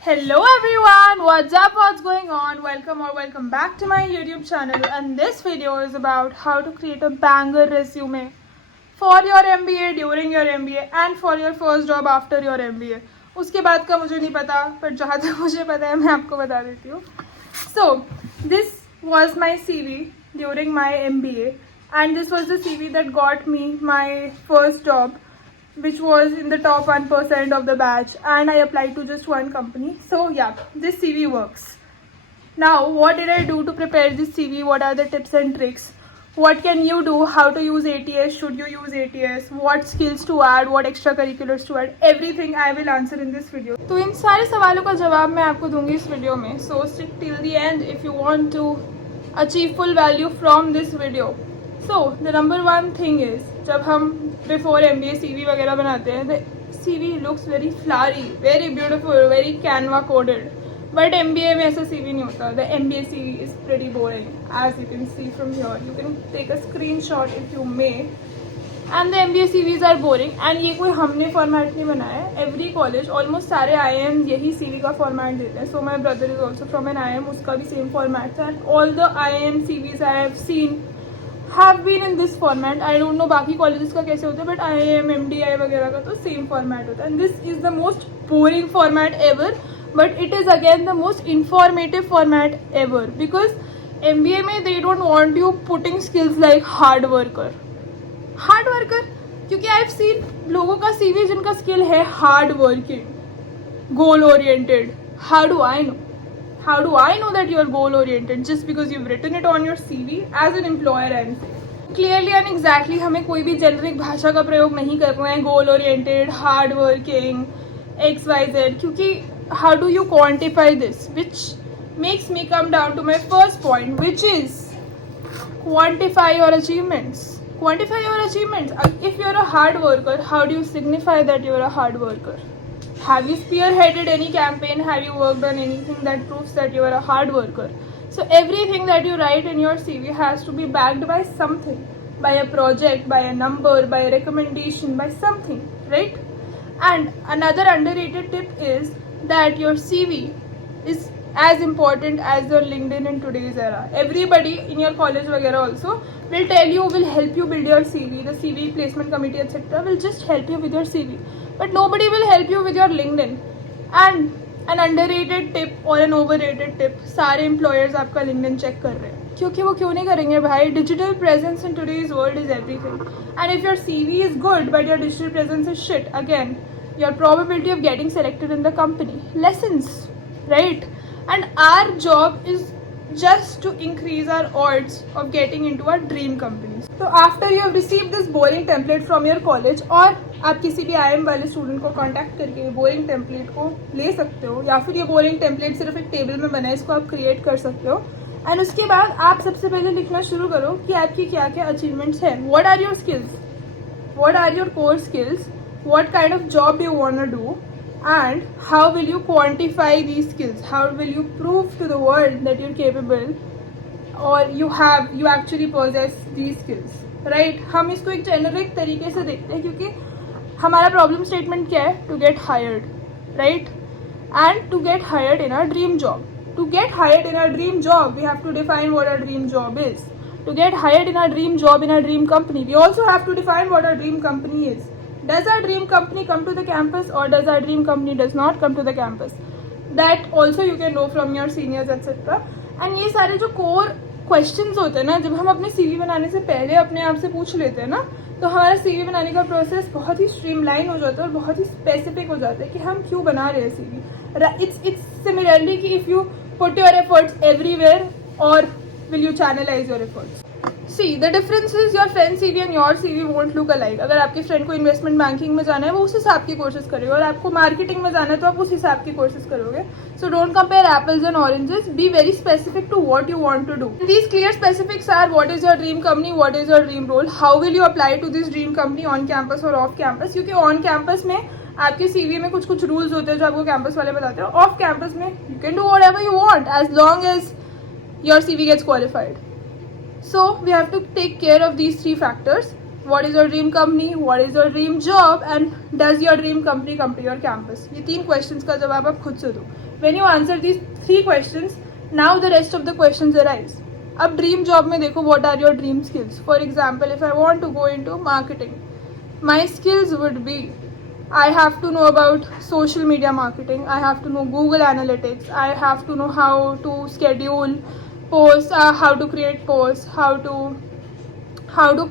Hello everyone, what's up, what's going on? Welcome back to my YouTube channel, and this video is about how to create a banger resume for your MBA, during your MBA and for your first job after your MBA. उसके बाद का मुझे नहीं पता, पर जहाँ तक मुझे पता है मैं आपको बता देती हूँ. So this was my CV during my MBA, and this was the CV that got me my first job, which was in the top 1% of the batch, and I applied to just one company. So yeah, this CV works. Now, what did I do to prepare this CV? What are the tips and tricks? What can you do? How to use ATS? Should you use ATS? What skills to add? What extracurriculars to add? Everything I will answer in this video. तो इन सारे सवालों का जवाब मैं आपको दूंगी इस वीडियो में. So stick till the end if you want to achieve full value from this video. So the number one thing is, जब हम before MBA CV वगैरह बनाते हैं, the CV looks very flowery, very beautiful, very Canva coded. But MBA में ऐसा CV नहीं होता. The MBA CV is pretty boring, as you can see from here. You can take a screenshot if you may. And the MBA CVs are boring. And ये कोई हमने format नहीं बनाया है. Every college, almost सारे IIM यही CV का format देते हैं. So my brother is also from an IIM, उसका भी same format है. And all the IIM CVs I have seen have been in this format. I don't know बाकी colleges का कैसे होता है, but IIM, MDI वगैरह का तो same format होता है. And this is the most boring format ever. But it is again the most informative format ever, because MBA में they don't want you putting skills like hard worker. क्योंकि I've seen लोगों का CV जिनका skill है hard working, goal oriented. How do I know that you are goal oriented? Just because you've written it on your CV as an employer I'm saying. Clearly and exactly हमें कोई भी generic भाषा का प्रयोग नहीं करना है. goal oriented, hard working, XYZ. क्योंकि how do you quantify this? Which makes me come down to my first point, which is quantify your achievements. If you're a hard worker, how do you signify that you're a hard worker? Have you spearheaded any campaign? Have you worked on anything that proves that you are a hard worker? So everything that you write in your CV has to be backed by something, by a project, by a number, by a recommendation, by something, right? And another underrated tip is that your CV is as important as your LinkedIn in today's era. Everybody in your college वगैरह also will help you build your CV. The CV placement committee etc. will just help you with your CV, but nobody will help you with your LinkedIn. And an underrated tip or an overrated tip, सारे employers आपका LinkedIn check कर रहे हैं. क्योंकि वो क्यों नहीं करेंगे भाई? Digital presence in today's world is everything. And if your CV is good but your digital presence is shit, again, your probability of getting selected in the company lessens, right? And our job is just to increase our odds of getting into our dream companies. So after you have received this boring template from your college, और आप किसी भी IIM वाले स्टूडेंट को कांटेक्ट करके boring template को ले सकते हो, या फिर ये बोरिंग टेम्पलेट सिर्फ एक टेबल में बना है, इसको आप क्रिएट कर सकते हो. एंड उसके बाद आप सबसे पहले लिखना शुरू करो कि आपकी क्या क्या अचीवमेंट्स हैं. What are your skills, what are your core skills, what kind of job you want to do, and how will you quantify these skills? How will you prove to the world that you're capable or you actually possess these skills, right? हम इसको एक जेनरिक तरीके से देखते हैं, क्योंकि हमारा problem statement क्या है? To get hired, right? And to get hired in our dream job. To get hired in our dream job, we have to define what our dream job is. To get hired in our dream job in our dream company, we also have to define what our dream company is. Does our dream company come to the campus, or does our dream company does not come to the campus? That also you can know from your seniors etc. And ये सारे जो core questions होते हैं ना, जब हम अपने CV बनाने से पहले अपने आप से पूछ लेते हैं ना, तो हमारा CV बनाने का प्रोसेस बहुत ही स्ट्रीमलाइन हो जाता है और बहुत ही स्पेसिफिक हो जाता है कि हम क्यों बना रहे हैं CV. It's similarly कि if you put your efforts everywhere, or will you channelize your efforts? See, the difference is your friend's CV and your CV won't look alike. अगर आपके फ्रेंड को इन्वेस्टमेंट बैंकिंग में जाना है, वो उस हिसाब की कोर्सेज करेगा, और आपको मार्केटिंग में जाना है तो आप उस हिसाब की कोर्सेज करोगे. So don't compare apples and oranges. Be very specific to what you want to do. These clear specifics are: what is your dream company, what is your dream role, how will you apply to this dream company on campus और off campus. क्योंकि on campus में आपके CV में कुछ रूल्स होते हैं जो आपको कैंपस वाले बताते हैं. ऑफ कैंपस में you can do whatever you want as long as your CV gets qualified. So we have to take care of these three factors: what is your dream company, what is your dream job, and does your dream company come to your campus. ये तीन questions का जवाब आप खुद से दो. When you answer these 3 questions, now the rest of the questions arise. अब dream job में देखो, what are your dream skills? For example, if I want to go into marketing, my skills would be, I have to know about social media marketing, I have to know Google Analytics, I have to know how to schedule posts, how to create posts, how to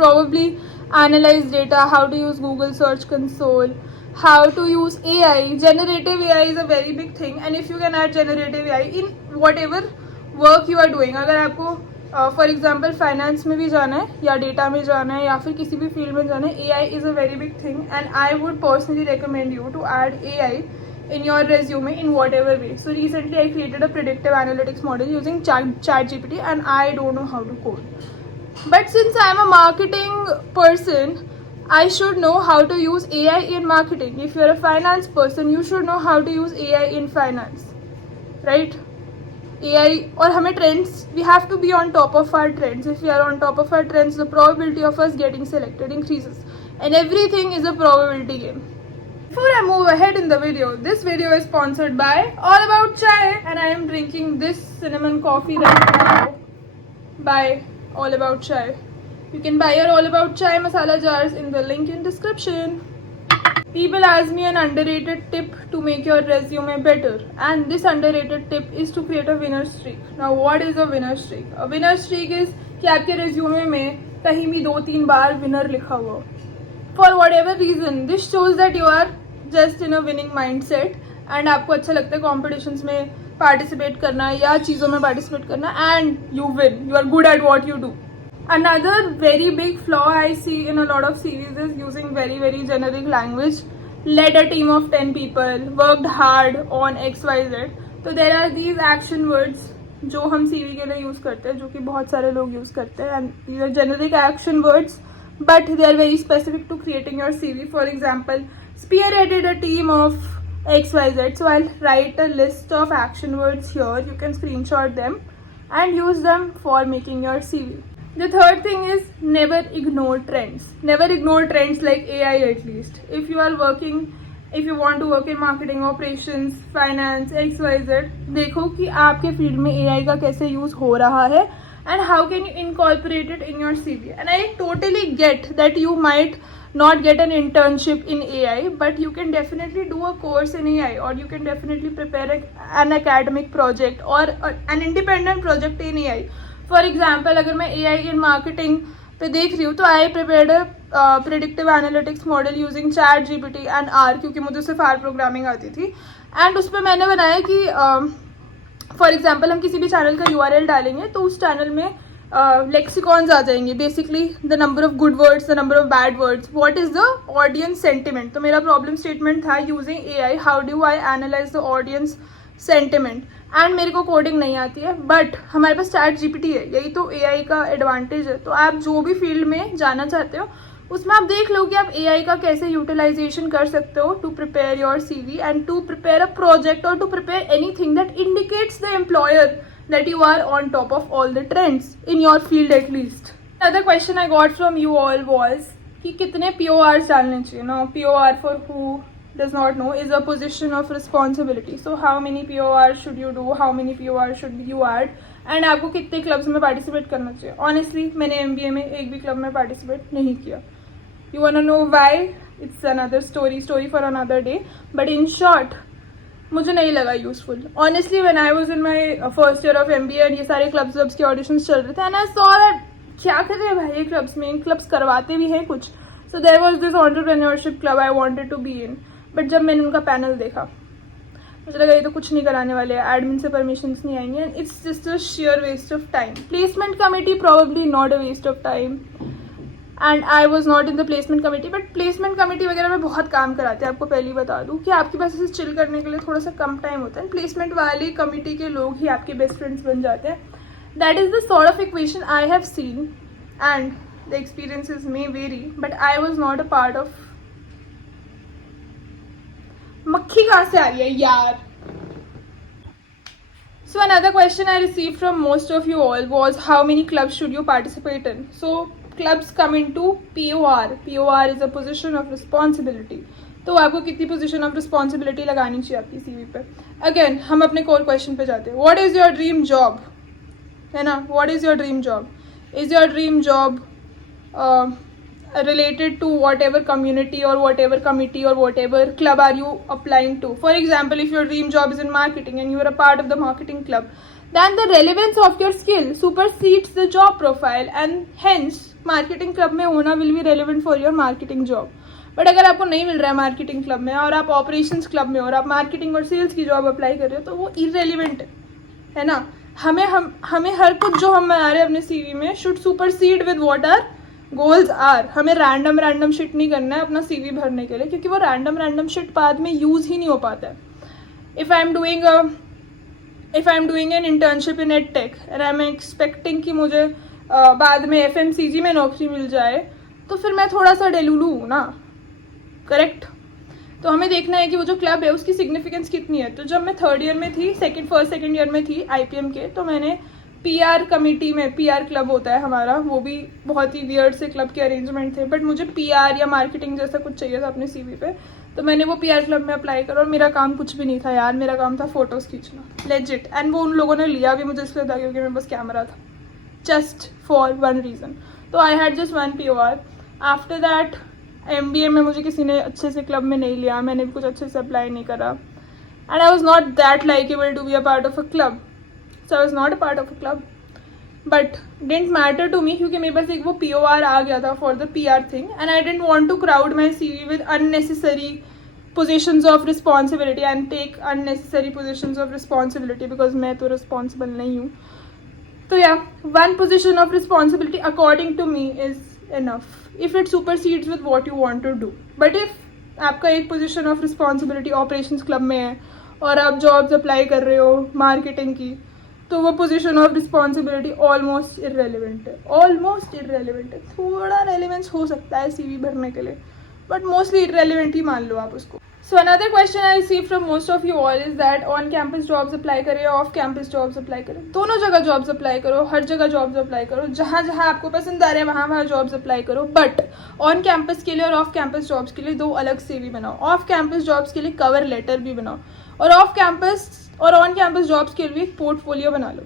probably analyze data, how to use Google Search Console, how to use AI. Generative AI is a very big thing, and if you can add generative AI in whatever work you are doing, अगर आपको for example finance में भी जाना है या डेटा में जाना है या फिर किसी भी फील्ड में जाना है, AI is a very big thing and I would personally recommend you to add AI in your resume in whatever way. So recently I created a predictive analytics model using ChatGPT and I don't know how to code. But since I am a marketing person, I should know how to use AI in marketing. If you're a finance person, you should know how to use AI in finance, right? AI, और हमें trends, we have to be on top of our trends. If we are on top of our trends, the probability of us getting selected increases. And everything is a probability game. Before I move ahead in the video, this video is sponsored by All About Chai, and I am drinking this cinnamon coffee right now by All About Chai. You can buy your All About Chai masala jars in the link in description. People ask me an underrated tip to make your resume better, and this underrated tip is to create a winner streak. Now what is a winner streak? A winner streak is कि आपके resume में कहीं भी 2-3 बार winner लिखा हुआ. For whatever reason, this shows that you are just in a winning mindset and आपको अच्छा लगता है competitions में participate करना या चीज़ों में participate करना, and you win. You are good at what you do. Another very big flaw I see in a lot of CVs is using very very generic language. Led a team of 10 people, worked hard on XYZ. तो there are these action words जो हम CV के लिए यूज़ करते हैं, जो कि बहुत सारे लोग यूज़ करते हैं, and these are generic action words, but they are very specific to creating your CV. For example, spearheaded a team of XYZ. So I'll write a list of action words here. You can screenshot them and use them for making your CV. The third thing is never ignore trends. Never ignore trends like AI at least. If you want to work in marketing, operations, finance, XYZ, देखो कि आपके फील्ड में AI का कैसे यूज़ हो रहा है and how can you incorporate it in your CV. And I totally get that you might not get an internship in AI, but you can definitely do a course in AI, or you can definitely prepare an academic project or an independent project in AI. For example, अगर मैं AI in marketing पे देख रही हूँ तो I prepared a predictive analytics model using ChatGPT and R, क्योंकि मुझे सिर्फ R प्रोग्रामिंग आती थी, एंड उस पर मैंने बनाया कि फॉर एग्जाम्पल हम किसी भी चैनल का URL डालेंगे तो उस चैनल में लेक्सिकॉन्स आ जाएंगे, basically the number of good words, the number of bad words, what is the audience sentiment. तो मेरा प्रॉब्लम स्टेटमेंट था using AI, how do I analyse the audience sentiment. And मेरे को कोडिंग नहीं आती है, बट हमारे पास ChatGPT है, यही तो AI का एडवांटेज है. तो आप जो भी फील्ड में जाना चाहते हो उसमें आप देख लो कि आप AI का कैसे यूटिलाइजेशन कर सकते हो to prepare your CV and to prepare a project और to prepare anything that indicates the employer that you are on top of all the trends in your field at least. Another question I got from you all was कि कितने PORs डालने चाहिए. Now POR, for who does not know, is a position of responsibility. So how many PORs should you do, how many PORs should you add, and आपको कितने क्लब्स में पार्टिसिपेट करना चाहिए. Honestly मैंने MBA में एक भी क्लब में पार्टिसिपेट नहीं किया. You wanna know why? It's another story for another day. But in short, मुझे नहीं लगा useful. Honestly when I was in my first year of MBA and ये सारे क्लब्स के ऑडिशंस चल रहे थे, एंड आई सॉ दैट क्या कर रहे हैं भाई ये क्लब्स में, क्लब्स करवाते भी हैं कुछ. So there was this entrepreneurship club I wanted to be in, but जब मैंने उनका पैनल देखा मुझे लगा ये तो कुछ नहीं कराने वाले हैं, एडमिन से परमिशंस नहीं आएंगे, and it's just a sheer waste of time. Placement committee probably not a waste of time, and I was not in the placement committee, but placement committee वगैरह में बहुत काम कराते हैं. आपको पहले बता दूं कि आपके पास इसे चिल करने के लिए थोड़ा सा कम टाइम होता है. प्लेसमेंट वाली कमेटी के लोग ही आपके बेस्ट फ्रेंड्स बन जाते हैं. That is the sort of equation I have seen, and the experiences may very, but I was not a part of. मक्खी कहाँ से आ रही है यार. So another question I received from most of you all was how many clubs should you participate in. So clubs come into POR. POR is a position of responsibility. तो आपको कितनी position of responsibility लगानी चाहिए आपकी सीवी पे. अगेन हम अपने core question पे जाते हैं. What is your dream job, है ना. What is your dream job? Is your dream job related to whatever community or whatever committee or whatever club are you applying to? For example, if your dream job is in marketing and you are a part of the marketing club, then the relevance of your skill supersedes the job profile and hence marketing club में होना will be relevant for your marketing job. But अगर आपको नहीं मिल रहा है marketing club में और आप ऑपरेशंस क्लब में और आप मार्केटिंग और सेल्स की जॉब अप्लाई कर रहे हो तो वो इरेलीवेंट है ना. हमें हर कुछ जो हम बना रहे हैं अपने सीवी में should supersede with what are goals are. हमें रैंडम शिट नहीं करना है अपना सीवी भरने के लिए, क्योंकि वो रैंडम शिट बाद में यूज़ ही नहीं हो पाता है. If I am doing an internship in ed tech and I am expecting कि मुझे बाद में FMCG में नौकरी मिल जाए, तो फिर मैं थोड़ा सा डेलूलू हूँ ना. करेक्ट. तो हमें देखना है कि वो जो क्लब है उसकी सिग्निफिकेंस कितनी है. तो जब मैं थर्ड ईयर में थी, फर्स्ट सेकेंड ईयर में थी IPM के, तो मैंने PR कमेटी में, PR क्लब होता है हमारा, वो भी बहुत ही वियर्ड से क्लब के अरेंजमेंट थे, बट मुझे PR या मार्केटिंग जैसा कुछ चाहिए था अपने CV पे, तो मैंने वो PR क्लब में अप्लाई करा. और मेरा काम कुछ भी नहीं था यार, मेरा काम था फोटोज़ खींचना, लेजिट. एंड वो उन लोगों ने लिया भी मुझे इसलिए था क्योंकि मेरे पास कैमरा था, जस्ट फॉर वन रीज़न. तो I had just one POR. After that MBA में मुझे किसी ने अच्छे से क्लब में नहीं लिया, मैंने भी कुछ अच्छे से अप्लाई नहीं करा. And I was not that likeable to be a part of a club. So I was not a part of a club, but didn't matter to me क्योंकि मेरे पास एक वो POR आ गया था for the PR thing and I didn't want to crowd my CV with unnecessary positions of responsibility and take unnecessary positions of responsibility because मैं तो responsible नहीं हूँ. तो yeah, one position of responsibility according to me is enough if it supersedes with what you want to do. But if आपका एक position of responsibility operations club में है और आप jobs apply कर रहे हो marketing की, तो वो position of responsibility almost irrelevant है. थोड़ा रेलिवेंस हो सकता है CV भरने के लिए, बट मोस्टली इररेलेवेंट ही मान लो आप उसको. So another question I receive from most of you all is that on campus jobs apply करें या ऑफ कैंपस जॉब्स अप्लाई करें. दोनों जगह जॉब्स अप्लाई करो, हर जगह जॉब्स अप्लाई करो, जहाँ जहाँ आपको पसंद आ रहा है वहाँ जॉब्स अप्लाई करो. बट ऑन कैंपस के लिए और ऑफ कैंपस जॉब्स के लिए दो अलग CV बनाओ. ऑफ कैंपस जॉब्स के लिए कवर लेटर भी बनाओ और ऑफ कैंपस और ऑन कैंपस जॉब्स के लिए पोर्टफोलियो बना लो,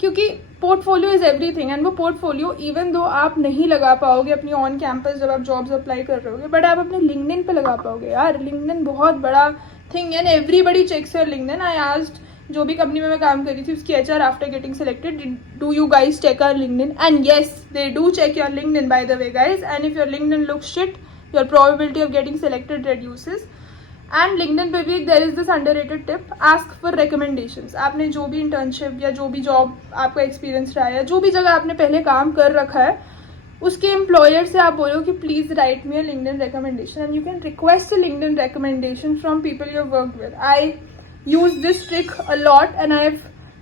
क्योंकि पोर्टफोलियो इज़ एवरीथिंग. एंड वो पोर्टफोलियो इवन दो आप नहीं लगा पाओगे अपनी ऑन कैंपस जब आप जॉब्स अप्लाई कर रहे होगे, बट आप अपने लिंक्डइन पे लगा पाओगे. यार लिंक्डइन बहुत बड़ा थिंग है and everybody checks your LinkedIn. I asked जो भी कंपनी में मैं काम कर रही थी उसकी HR after getting selected, do you guys check our LinkedIn? And yes they do check your LinkedIn by the way guys. And if your LinkedIn looks shit, your probability of getting selected reduces. And LinkedIn पे भी एक there is this underrated tip, ask for recommendations. आपने जो भी इंटर्नशिप या जो भी जॉब आपका एक्सपीरियंस रहा है या जो भी जगह आपने पहले काम कर रखा है उसके एम्प्लॉयर से आप बोलो कि please right me a LinkedIn recommendation and you can request a LinkedIn recommendation from people you have worked with. I use this trick a lot and I have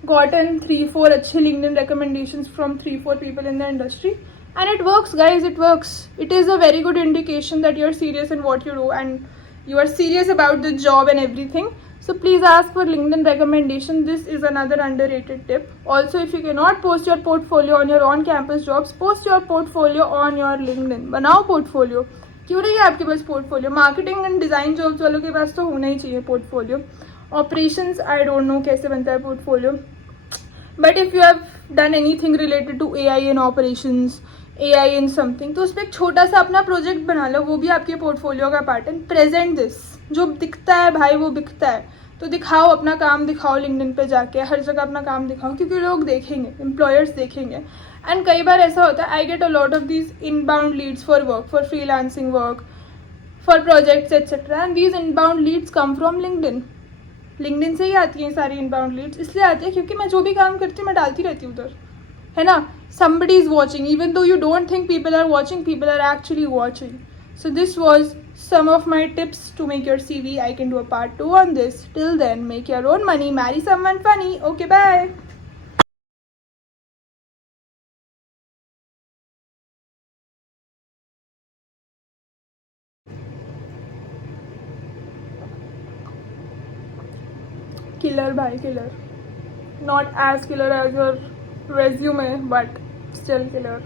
gotten 3-4 अच्छे LinkedIn recommendations from 3-4 people in the industry. And it works guys, it works. It is a very good indication that you are serious in what you do and you are serious about the job and everything. So please ask for LinkedIn recommendation. This is another underrated tip. Also, if you cannot post your portfolio on your on-campus jobs, post your portfolio on your LinkedIn. बनाओ portfolio. क्यों नहीं है आपके पास portfolio? Marketing and design jobs वालों के पास तो होना ही चाहिए portfolio. Operations, I don't know कैसे बनता है portfolio. But if you have done anything related to AI in operations, AI in something, तो उसमें एक छोटा सा अपना प्रोजेक्ट बना लो, वो भी आपके पोर्टफोलियो का पार्ट है. प्रेजेंट दिस, जो दिखता है भाई वो बिकता है, तो दिखाओ अपना काम, दिखाओ लिंक्डइन पे जाके, हर जगह अपना काम दिखाओ, क्योंकि लोग देखेंगे, एम्प्लॉयर्स देखेंगे. एंड कई बार ऐसा होता है, I get a lot of these inbound leads for work, for freelancing work, for projects etcetera, and these inbound leads come from LinkedIn. LinkedIn से ही आती हैं सारी इनबाउंड लीड्स. इसलिए आती है क्योंकि मैं जो भी काम करती हूँ मैं डालती रहती हूँ उधर, है ना. somebody is watching, even though you don't think people are watching, people are actually watching. So this was some of my tips to make your CV. I can do a part 2 on this. Till then, make your own money, marry someone funny. Okay, bye. Killer bhai, killer. Not as killer as your resume, but still killer.